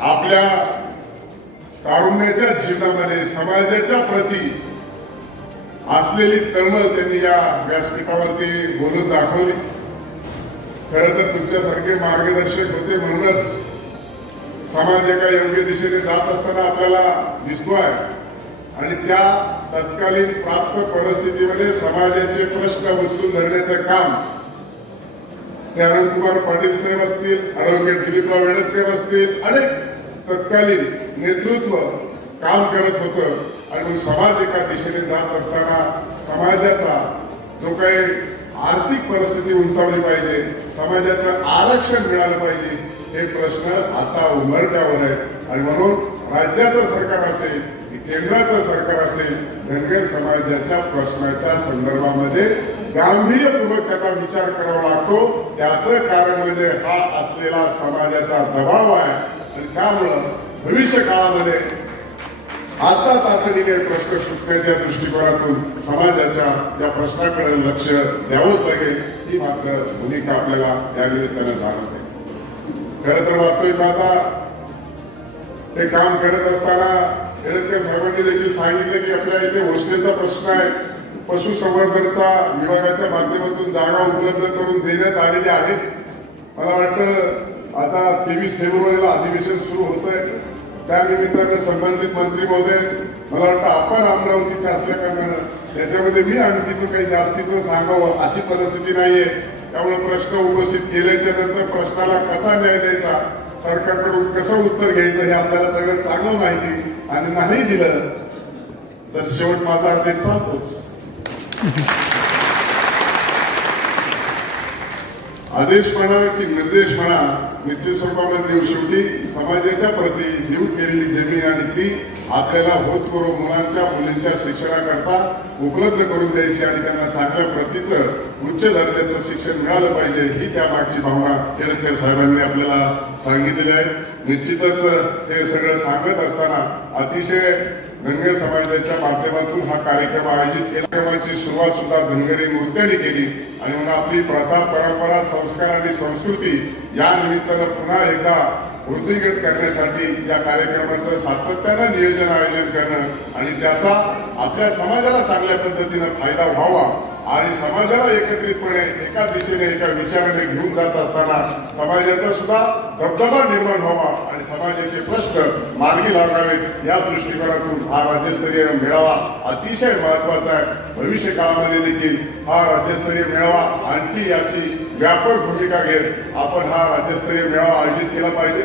आपल्या तारुण्याच्या जीवनामध्ये समाजाच्या प्रती असलेली तळमळ त्यांनी या व्यासपीठावरती बोलून दाखवली. खरं तर तुमच्यासारखे मार्गदर्शक होते म्हणूनच समाज एका योग्य दिशेने जात असताना आपल्याला दिसतो आहे. आणि त्या तत्कालीन प्राप्त परिस्थितीमध्ये समाजाचे प्रश्न उचलून धरण्याचं काम ते अनंतकुमार पाटील साहेब असतील, ॲडव्होकेट दिलीपराव वेडतकर असतील, अनेक तत्कालीन नेतृत्व काम करत होतं. आणि समाज एका दिशेने जात असताना समाजाचा जो काही आर्थिक परिस्थिती उंचावली पाहिजे, समाजाचं आरक्षण मिळालं पाहिजे, हे प्रश्न आता उमरट्यावर आहेत. आणि म्हणून राज्याचं सरकार असेल, केंद्राचं सरकार असेल, धनगर समाजाच्या प्रश्नाच्या संदर्भामध्ये गांभीर्यपूर्वक त्यांना विचार करावा लागतो. त्याचं कारण म्हणजे हा असलेला समाजाचा दबाव आहे. आणि त्यामुळं भविष्य काळामध्ये आता तातडीने प्रश्न सुटण्याच्या दृष्टिकोनातून समाजाच्या या प्रश्नाकडे लक्ष द्यावंच लागेल. ही मात्र भूमिका आपल्याला या निमित्तानं जाणवत आहे. खरं तर वास्तविक आता हे काम करत असताना वेडतकर साहेबांनी देखील सांगितलं की आपल्या इथे हॉस्टेलचा प्रश्न आहे. पशुसंवर्धनचा विभागाच्या माध्यमातून जागा उपलब्ध करून देण्यात आलेली आहे. मला वाटतं आता 23 फेब्रुवारीला अधिवेशन सुरू होत आहे. त्या निमित्तानं संबंधित मंत्री महोदय, मला वाटतं आपण अमरावतीचे असल्या कारणानं त्याच्यामध्ये मी आणखीचं काही जास्तीचं सांगावं अशी परिस्थिती नाहीये. त्यामुळे प्रश्न उपस्थित केल्याच्या नंतर प्रश्नाला कसा न्याय द्यायचा, सरकारकडून कसं उत्तर घ्यायचं हे आपल्याला सगळं चांगलं माहिती. आणि नाही दिलं तर शेवट माझा आदेश चालतोच. आदेश म्हणा की निर्देश म्हणा, निश्चित स्वरूपामध्ये देऊ. शेवटी समाजाच्या प्रती देऊ केलेली जमीन आणि ती आपल्याला होत करून मुलींच्या शिक्षणाकरता उपलब्ध करून द्यायची आणि त्यांना चांगल्या प्रतीचं उच्च दर्जाचं शिक्षण मिळालं पाहिजे, ही त्या मागची भावना वेडतकर साहेबांनी आपल्याला सांगितलेली आहे. निश्चितच हे सगळं सांगत असताना अतिशय धनगर समाजाच्या माध्यमातून हा कार्यक्रम आयोजित केला. कार्यक्रमाची सुरुवात सुद्धा धनगरी नृत्याने केली. आणि म्हणून आपली प्रथा, परंपरा, संस्कार आणि संस्कृती या निमित्तानं पुन्हा एकदा वृद्धिंगत करण्यासाठी या कार्यक्रमाचं सातत्यानं नियोजन आयोजन करणं आणि त्याचा आपल्या समाजाला चांगल्या पद्धतीनं फायदा व्हावा आणि समाजाला एकत्रितपणे एका दिशेने एका विचाराने घेऊन जात असताना समाजाचा सुद्धा दबदबा निर्माण व्हावा आणि समाजाचे प्रश्न मार्गी लागावेत या दृष्टिकोनातून हा राज्यस्तरीय मेळावा अतिशय महत्वाचा आहे. भविष्य काळामध्ये देखील हा राज्यस्तरीय मेळावा आणखी याची व्यापक भूमिका घेत आपण हा राज्यस्तरीय मेळावा आयोजित केला पाहिजे.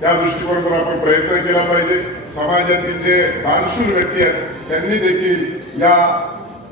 त्या दृष्टिकोनातून आपण प्रयत्न केला पाहिजे. समाजातील जे दानशूर व्यक्ती आहेत त्यांनी देखील या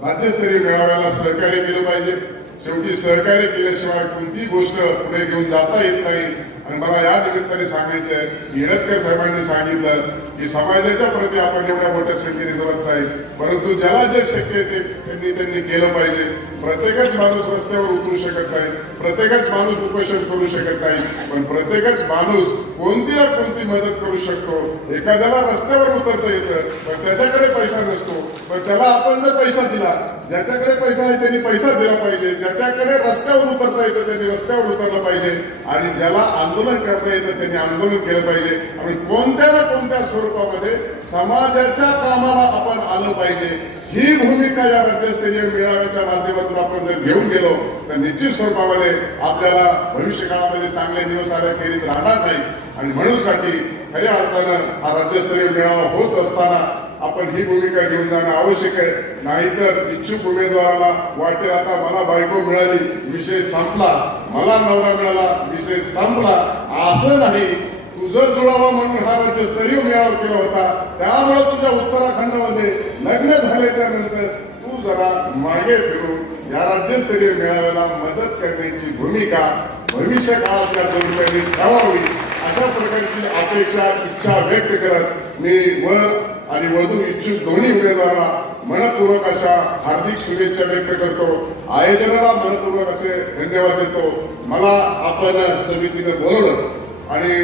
राज्यस्तरीय मेळाव्याला सहकार्य केलं पाहिजे. शेवटी सहकार्य केल्याशिवाय कोणतीही गोष्ट पुढे घेऊन जाता येत नाही. आणि मला या निमित्ताने सांगायचं आहे, वेडतकर साहेबांनी सांगितलं की समाजाच्या प्रती आपण एवढ्या मोठ्या संख्येने जमत नाही, परंतु ज्याला जे शक्य आहे ते त्यांनी केलं पाहिजे. प्रत्येकच माणूस रस्त्यावर उतरू शकत नाही, प्रत्येकच माणूस उपोषण करू शकत नाही, पण प्रत्येकच माणूस कोणती ना कोणती मदत करू शकतो. एखाद्याला रस्त्यावर उतरता येतं पण त्याच्याकडे पैसा नसतो, पण त्याला आपण जर पैसा दिला, ज्याच्याकडे पैसा आहे त्यांनी पैसा दिला पाहिजे, ज्याच्याकडे रस्त्यावर उतरता येतं त्यांनी रस्त्यावर उतरलं पाहिजे आणि ज्याला आंदोलन करता येतं त्यांनी आंदोलन केलं पाहिजे. आणि कोणत्या ना कोणत्या स्वरूपामध्ये समाजाच्या कामाला आपण आलं पाहिजे. ही भूमिका या राज्यस्तरीय मेळाव्याच्या माध्यमातून आपण जर घेऊन गेलो तर निश्चित स्वरूपामध्ये आपल्याला भविष्य काळामध्ये चांगले दिवस आल्याखेरीज राहणार नाही. आणि म्हणूनसाठी खऱ्या अर्थानं हा राज्यस्तरीय मेळावा होत असताना आपण ही भूमिका घेऊन जाणं आवश्यक आहे. नाहीतर इच्छुक उमेदवाराला वाटेल आता मला बायको मिळाली, विषय संपला, मला नवरा मिळाला, विषय संपला, असं नाही. तुझं जुळावा म्हणून हा राज्यस्तरीय मेळावा केला होता. त्यामुळे तुझ्या उत्तराखंडमध्ये लग्न झाल्याच्या नंतर तू जरा मागे फिरून या राज्यस्तरीय मेळाव्याला मदत करण्याची भूमिका भविष्य काळातल्या जोडप्यांनी ठेवावी, अशा प्रकारची अपेक्षा, इच्छा व्यक्त करत मी वर आणि वधू इच्छुक दोन्ही उमेदवारांना मनपूर्वक अशा हार्दिक शुभेच्छा व्यक्त करतो. आयोजनाला मनपूर्वक असे धन्यवाद देतो. मला आपण समितीने बोलवलं आणि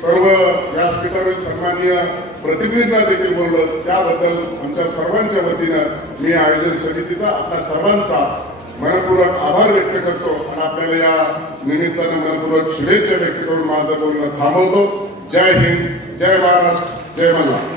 सर्व व्यासपीठावरील सन्माननीय प्रतिनिधींना देखील बोलवलं, त्याबद्दल आमच्या सर्वांच्या वतीनं मी आयोजन समितीचा आपल्या सर्वांचा मनपूर्वक आभार व्यक्त करतो आणि आपल्याला या निमित्तानं मनपूर्वक शुभेच्छा व्यक्त करून माझं बोलणं थांबवतो. जय हिंद, जय महाराष्ट्र, जय मल्हार.